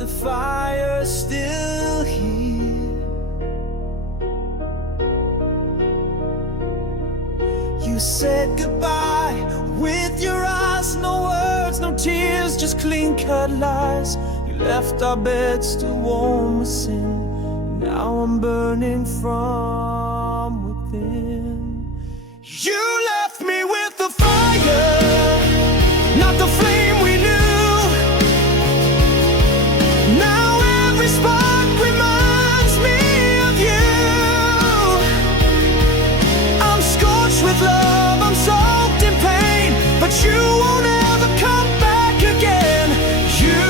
the fire still here. You said goodbye with your eyes, no words, no tears, just clean-cut lies. You left our bed still warm with sin. Now I'm burning from within. You left me with the fire, not the flame we knew. Now every spark reminds me of you. I'm scorched with love, I'm soaked in pain, but you won't ever come back again. You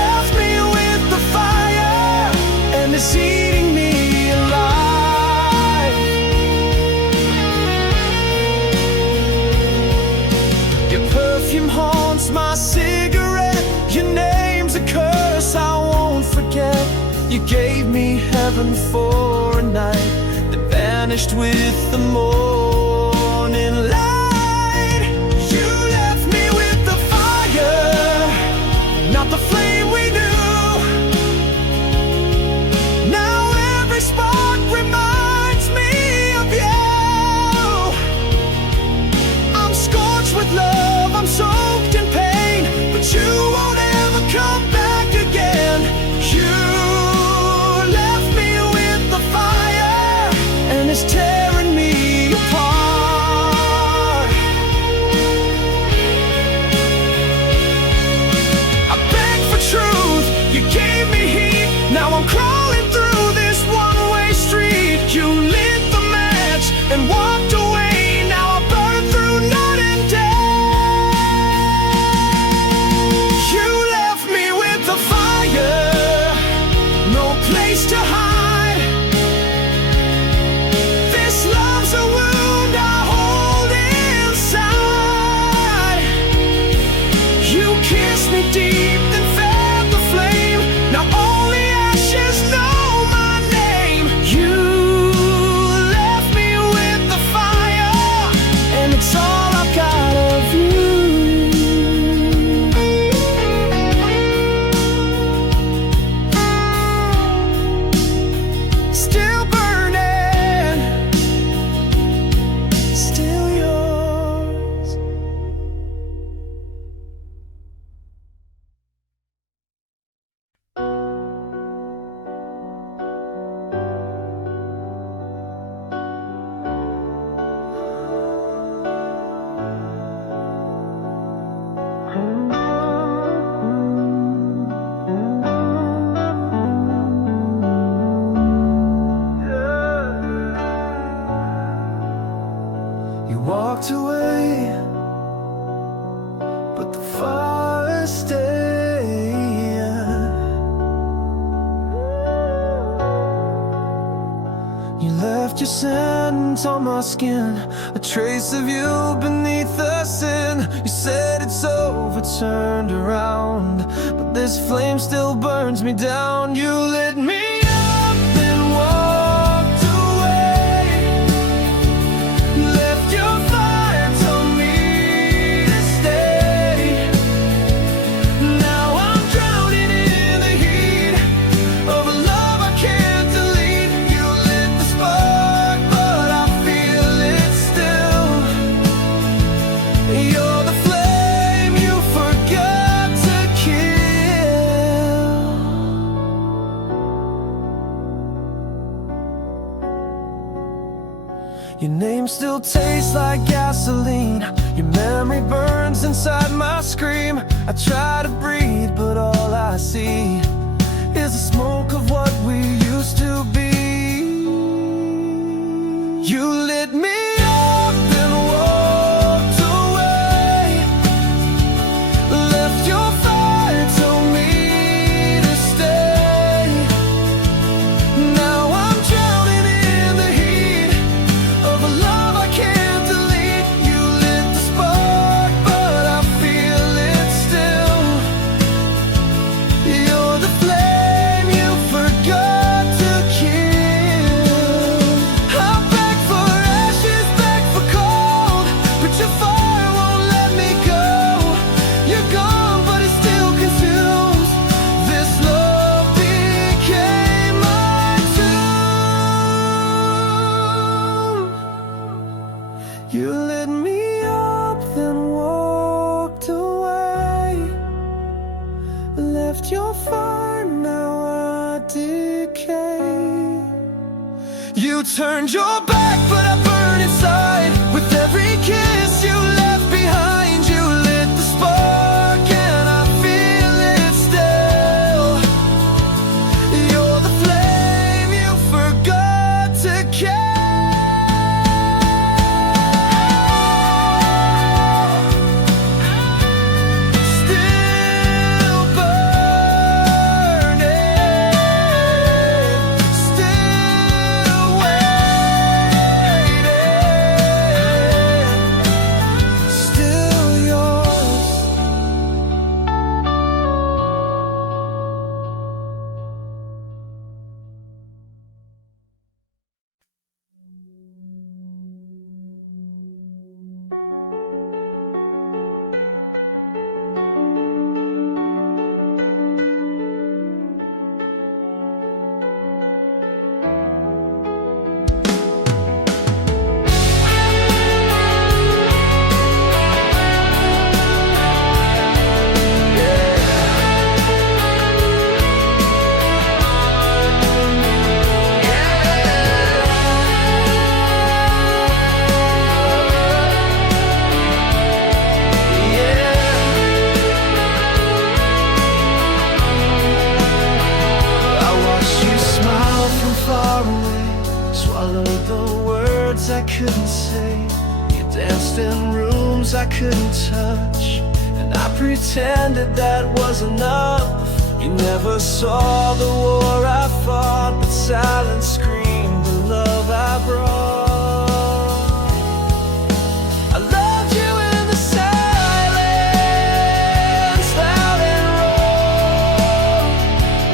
left me with the fire, and it's eating me alive. Your perfume haunts my cigarette, your name's a curse I won't forget. You gave me heaven for a night that vanished with the morning light. You left me with the fire, not the flame we knew. Now every spark reminds me of you. I'm scorched with love, I'm soaked in pain, but you won't ever come back again. You left me with the fire, and it's tearing me apart. I begged for truth, you gave me heat. Now I'm crawling through this one-way street. You lit the match and walked away. Now I burn through night and day. You left me with the fire, no place to hide. This love's a wound I hold inside. You kissed me deep, then fed the flame. Now only ashes know my name. You left me with the fire, and it's all I've got of you. Still burning, still yours. You walked away, but the fire stayed. You left your scent on my skin, a trace of you beneath the sin. You said it's over, turned around, but this flame still burns me down. You lit me up, then walked away. Left your fire, told me to stay. Now I'm drowning in the heat of a love I can't delete. You lit the spark, but I feel it still. You're the flame you forgot to kill. Your name still tastes like gasoline. Your memory burns inside my scream. I try to breathe, but all I see is the smoke of what we used to be. You lit me up, then walked away. Left your fire, told me to stay. Now I'm drowning in the heat of a love I can't delete. You lit the spark, but I feel it still. You're the flame you forgot You turned your back, but I burn inside. With every kiss you left behind, you lit the spark, and I feel it still. You're the flame you forgot to kill. I couldn't say. You danced in rooms I couldn't touch, and I pretended that was enough. You never saw the war I fought, but silence screamed the love I brought. I loved you in the silence, loud and raw.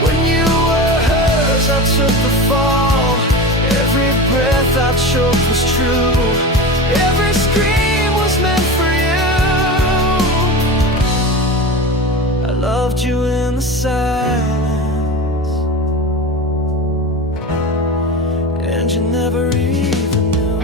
When you were hers, I took the fall. Every breath I choked was true. Every scream was meant for you. I loved you in the silence, and you never even knew.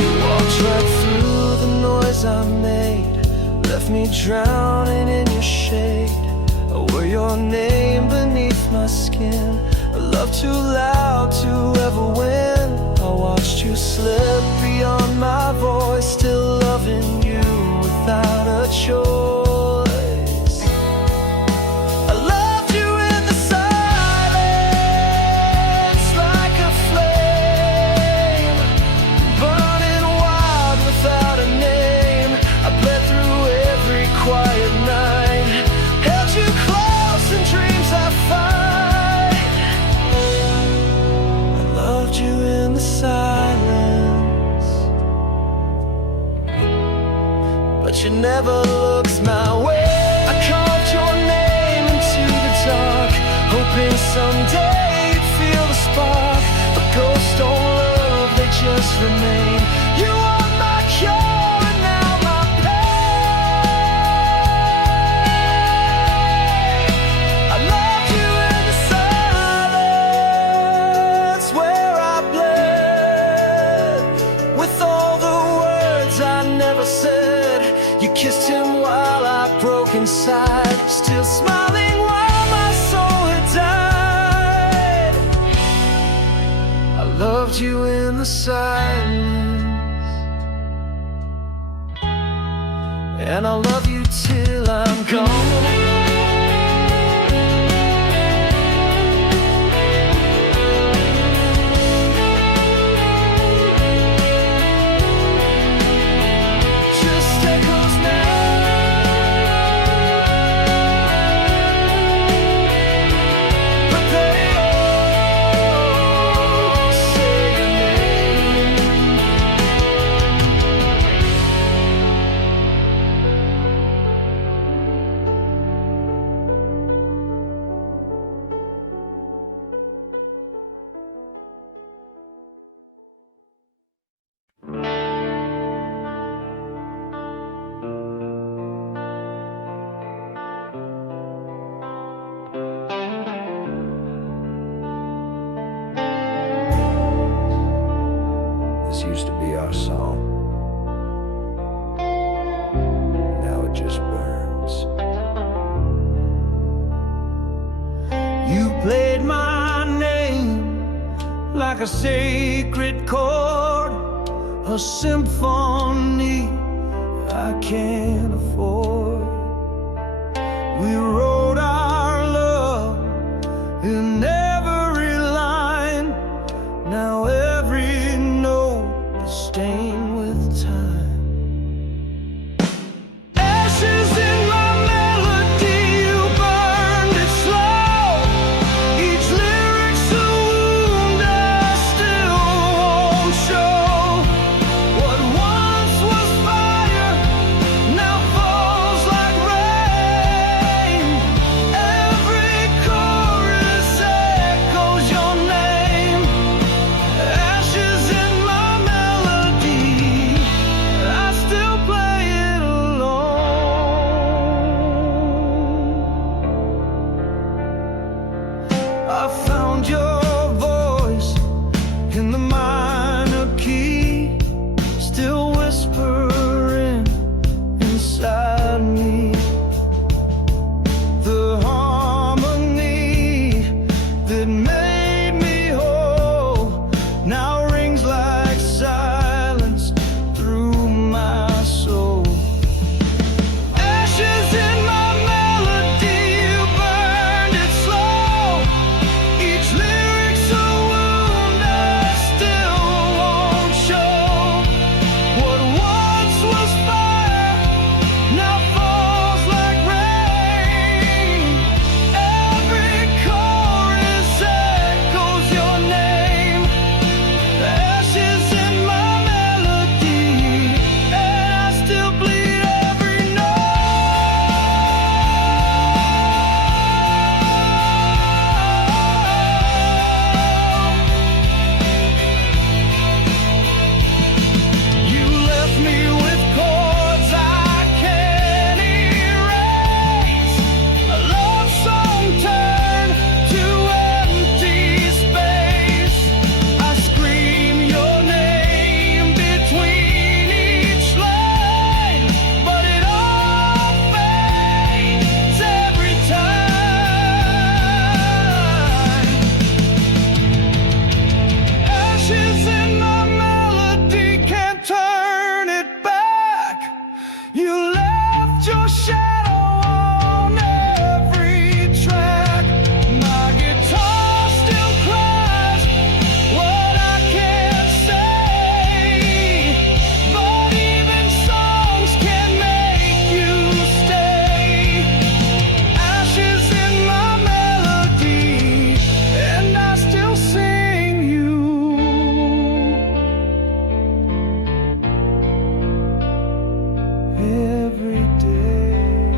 You walked right through the noise I made, left me drowning in your shade. I wore your name beneath my skin, a love too loud to ever win. I watched you slip beyond my voice, still loving you without a choice. I loved you in the silence, like a flame, burning wild without a name. I bled through every quiet night, held you close in dreams I fight. I loved you in the silence, but you never looked my way. I carved your name into the dark, hoping someday you'd feel the spark. But ghosts don't love, they just remain. You are my cure and now my pain. I loved you in the silence, where I bled with all the words I never said. You kissed him while I broke inside, still smiling while my soul had died. I loved you in the silence, and I'll love you till I'm gone. played my name like a sacred chord, a symphony I can't afford. We wrote our love in every line. Now every note is stained with time. Ashes in my melody, you burned it slow. Each lyric's a wound I still won't show. What once was fire now falls like rain. Every chorus echoes your name. Ashes in my melody, I still play it alone. I found your voice in the minor key, still whispering inside me. The harmony that made me whole now rings like silence through my soul. Ashes in my melody, you burned it slow. Each lyric's a wound I still won't show. What once was fire now falls like rain. Every chorus echoes your name. Ashes in my melody, and I still bleed every note. You left me with chords I can't erase. A love song turned to empty space. I scream your name between each line, but it all fades every time. Ashes in my melody, can't turn it back. You left your shadow on every track. My guitar still cries what I can't say, but even songs can make you stay. Ashes in my melody, and I still sing you every day.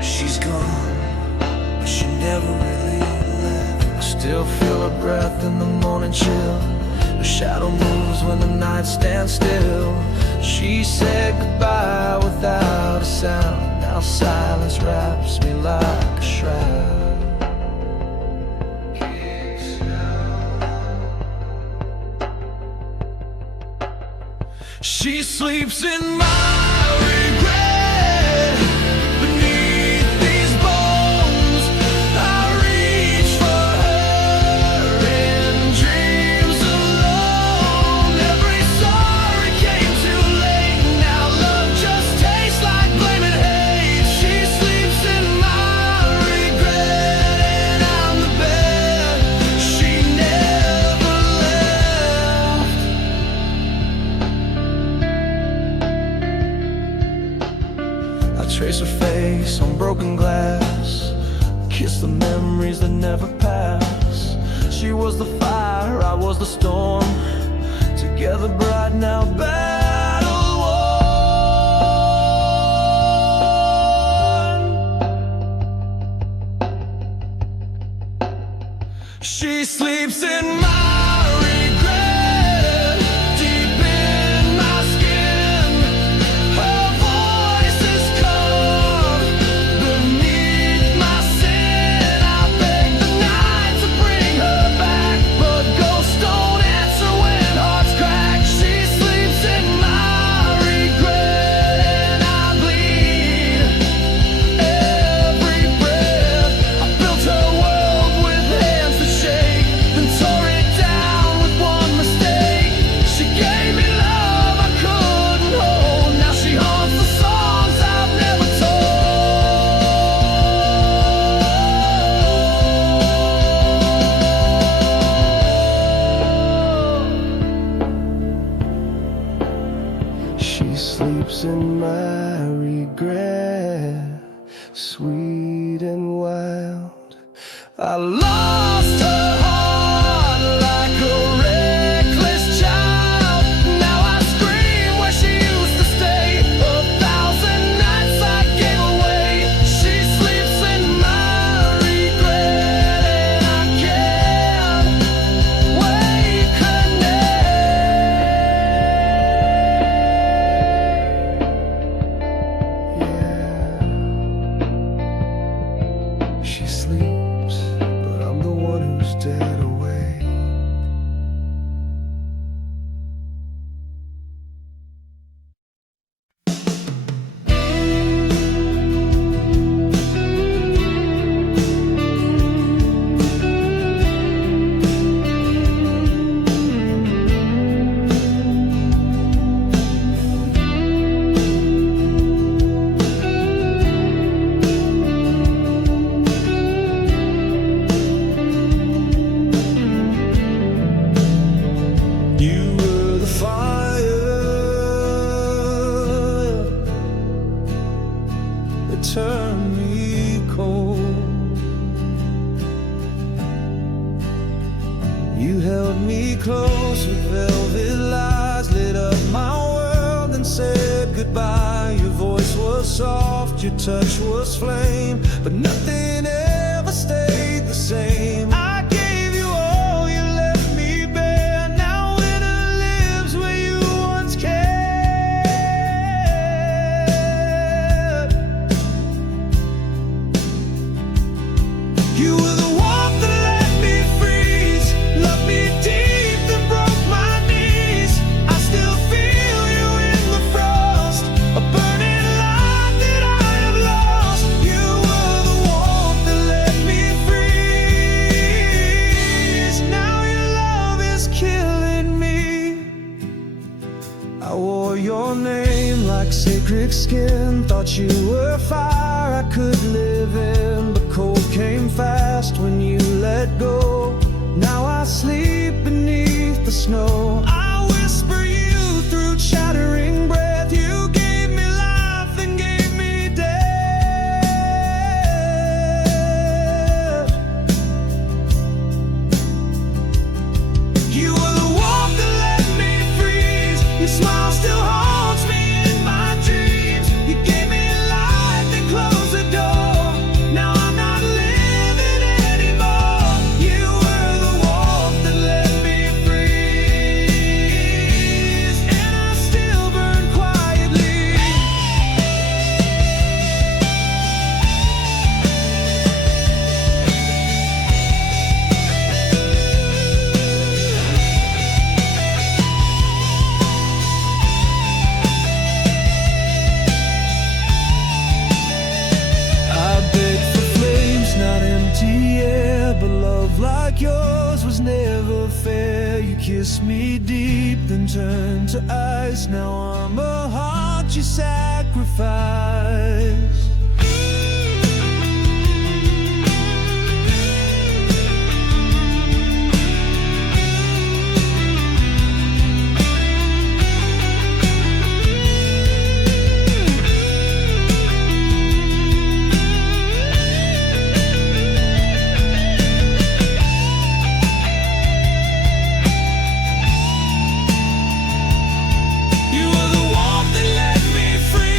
She's gone, but she never really left. I still feel her breath in the morning chill. Her shadow moves when the night stands still. She said goodbye without a sound. Now silence wraps me like a shroud. She sleeps in my regret. Beneath these bones, I reach for her in dreams alone. Every sorry came too late. Now love just tastes like blame and hate. She sleeps in my regret, and I'm the bed she never left. I trace her face on broken glass, kiss the memories that never pass. She was the fire, I was the storm, together bright now battle worn. She sleeps in my regret, deep in my skin. Her voice is calm beneath my sin. I beg the night to bring her back, but ghosts don't answer when hearts crack. She sleeps in my regret, and I bleed every breath. I built her world with hands that shake, then tore it down with one mistake. She gave me love I couldn't hold. Now she haunts the songs I've never told. She sleeps in my regret, sweet and wild. I lost her heart like a reckless child. Now I scream where she used to stay. 1,000 nights I gave away. She sleeps in my regret, and I can't wake her name. Yeah, she sleeps, but I'm the one who's dead away. You were the fire that turned me cold. You held me close with velvet lies, lit up my world and said goodbye. Your voice was soft, your touch was flame, but nothing ever stayed the same. I gave you all, you left me bare. Now winter lives where you once cared. You were the warmth that let me freeze, loved me deep then broke my knees. I still feel you in the frost, a burning light that I have lost. You were the warmth that let me freeze. Now your love is killing me. I wore your name like sacred skin, thought you were fire I could live in, but cold came fast when you let go. Now I sleep beneath the snow. I whisper you through chattering breath. You gave me life and gave me death. You were the warmth that let me freeze. Your smile still haunts me in my dreams. You gave me light, then closed the door. Now I'm not living anymore. You were the warmth that let me freeze, and I still burn quietly. I begged for flames, not empty air, but love like yours was never fair. You kissed me deep, then turned to ice. Now I'm a heart you sacrificed. You were the warmth that let me free.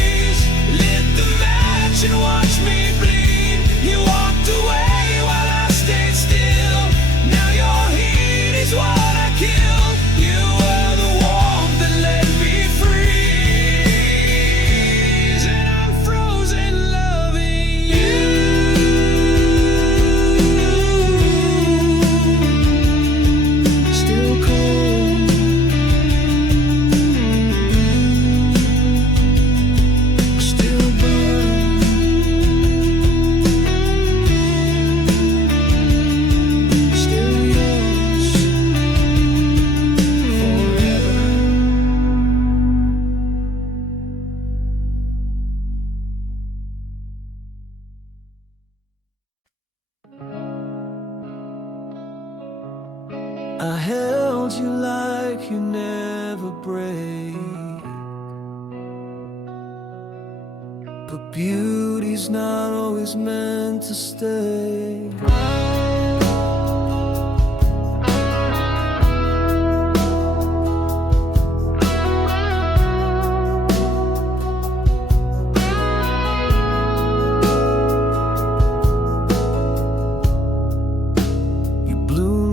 but beauty's not always meant to stay.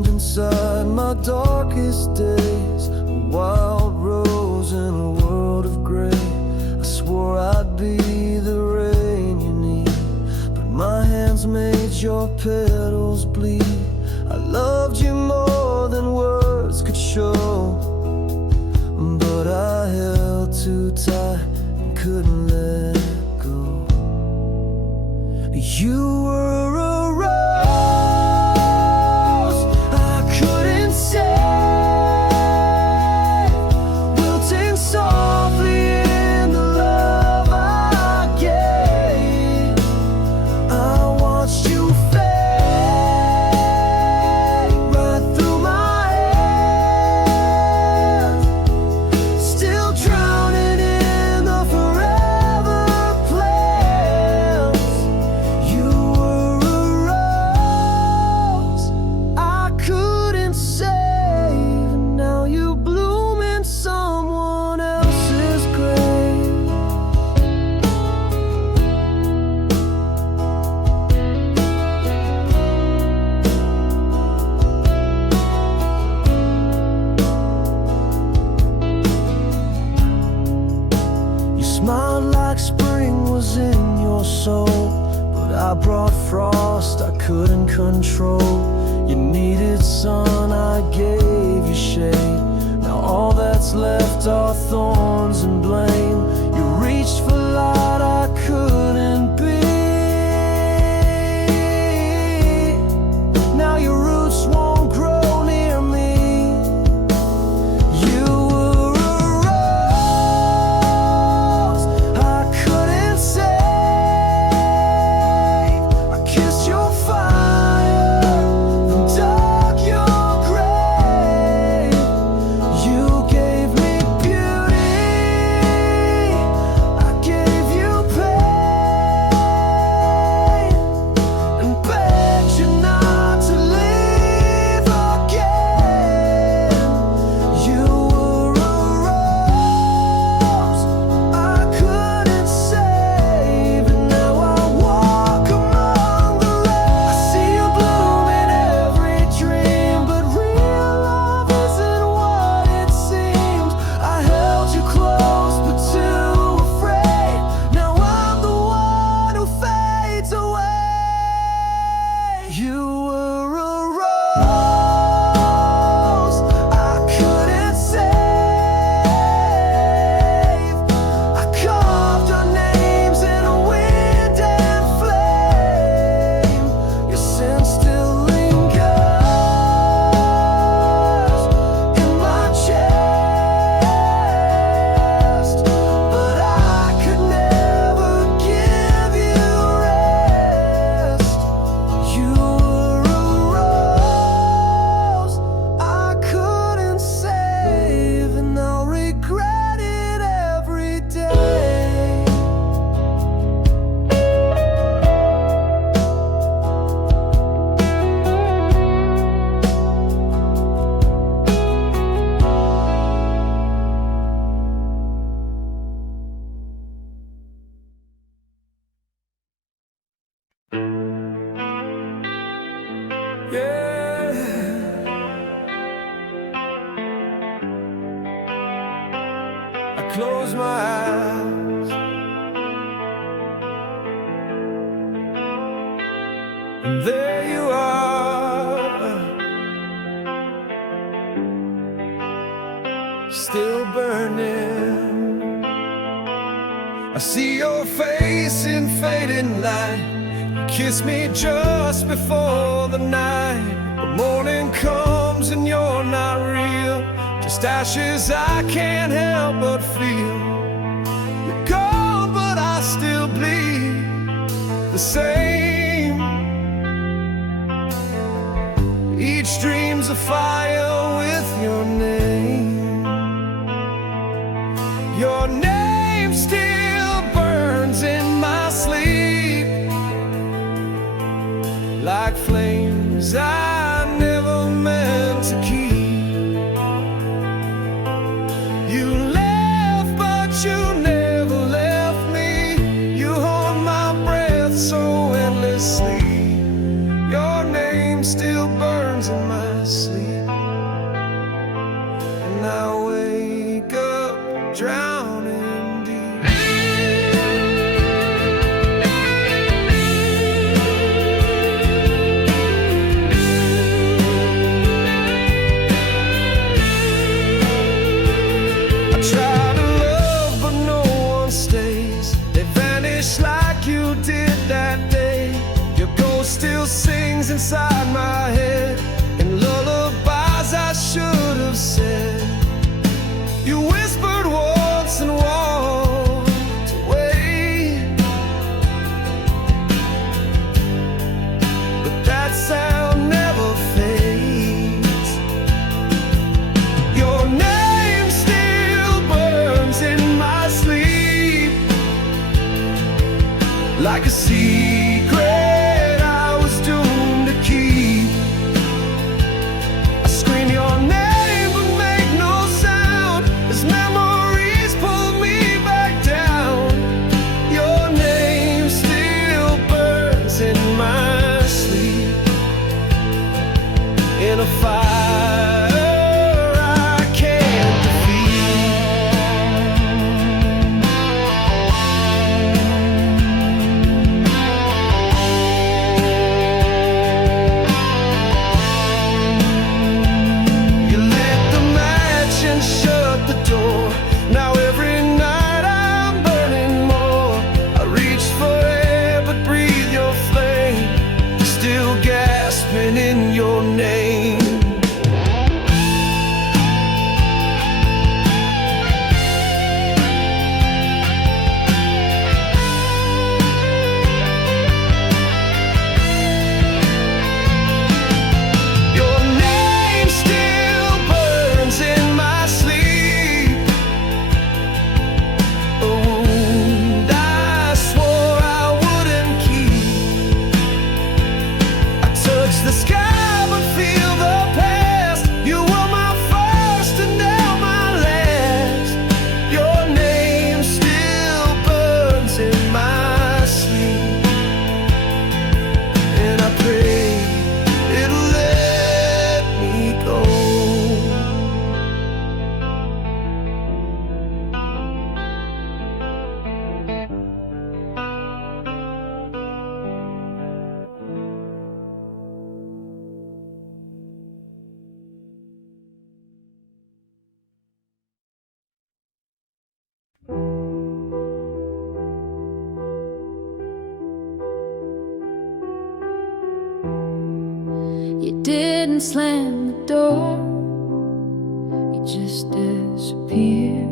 Inside my darkest days, a wild rose in a world of gray. I swore I'd be the rain you need, but my hands made your petals bleed. I loved you more than words could show, but I held too tight and couldn't let go. You were a I brought frost I couldn't control. You needed sun, I gave you shade. Now all that's left are thorns and blame. You reached for light I couldn't be. Now your roots won't grow near me. You were a rose I couldn't save. I close my eyes and there you are, still burning. I see your face in fading light. You kiss me just before the night. The morning comes and you're not real, just ashes I can't help but feel. You're gone but I still bleed the same. Each dream's a fire with your name. Your name still burns in my like flames I never meant to keep. You left, but you never left me. You hold my breath so endlessly. Your name still burns in my sleep, and I wake up drowning deep. I try to love, but no one stays. They vanish like you did that day. Your ghost still sings inside my head, and lullabies I should have said. You whispered once and walked away, but that sound never fades. Your name still burns in my sleep, like a secret I was doomed to keep. I scream your name but make no sound, as memories pull me back down. Your name still burns in my sleep, in a fire I can't shut the door. Now every night I'm burning more. I reach for air but breathe your flame, still gasping in your name. Your name still burns in my sleep, a wound I swore I wouldn't keep. I touch the sky but feel the past. You were my first and now my last. Your name still burns in my sleep, and I pray it'll let me go. You didn't slam the door, you just disappeared.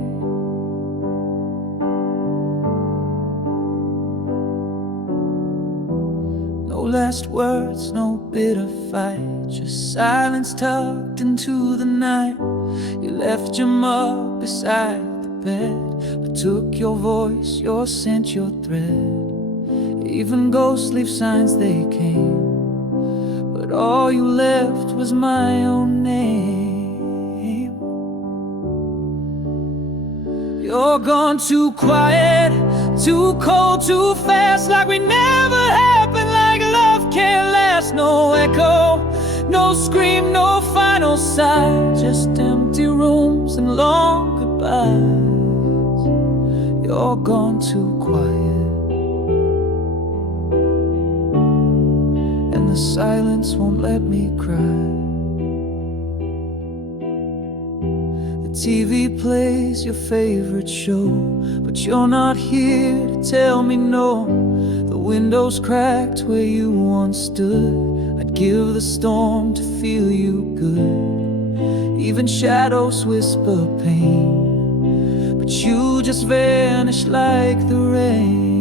No last words, no bitter fight, just silence tucked into the night. You left your mug beside the bed, but took your voice, your scent, your thread. Even ghosts leave signs they came, but all you left was my own name. You're gone too quiet, too cold, too fast, like we never happened, like love can't last. No echo, no scream, no final sigh, just empty rooms and long goodbyes. You're gone too quiet, and the silence won't let me cry. The TV plays your favorite show, but you're not here to tell me no. The window's cracked where you once stood. I'd give the storm to feel you good. Even shadows whisper pain, but you just vanish like the rain.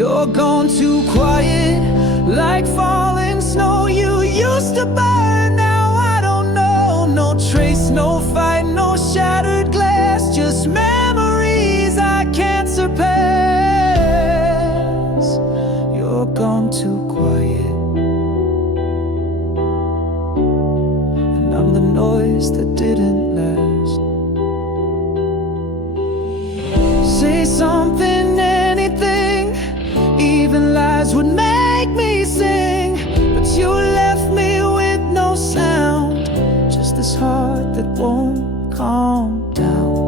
You're gone too quiet, like falling snow. You used to burn, now I don't know. No trace, no fight, no shattered glass, just memories I can't surpass. say something, anything, even lies would make me sing. But you left me with no sound, just this heart that won't calm down.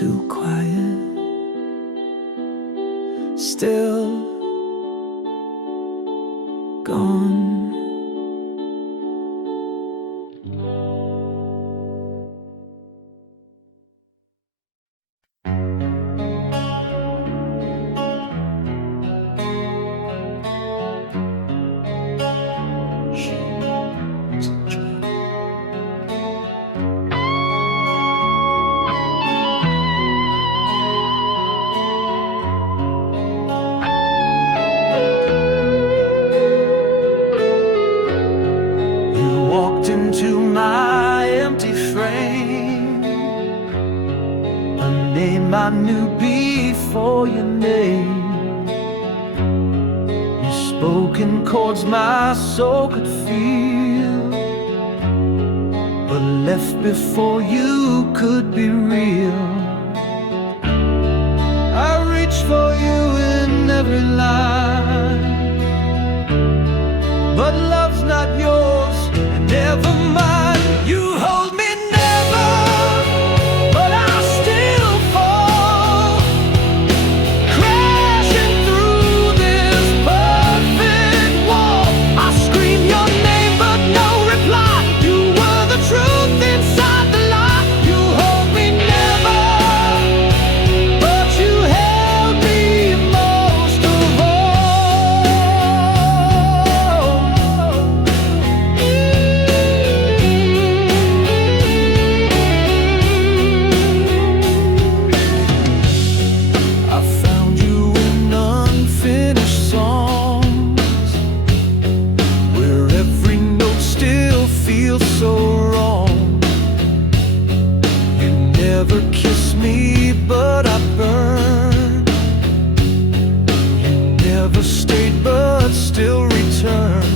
Too quiet, still gone. Into my empty frame, a name I knew before your name. You spoke in chords my soul could feel, but left before you could be real. I reached for you in every line, but love's not yours. Never mind, you hold me never, but I'll still fall, crashing through this perfect wall. I scream your name, but no reply. You were the truth inside the lie. You hold me never, but you held me most of all. So wrong. You never kissed me, but I burned. You never stayed, but still returned.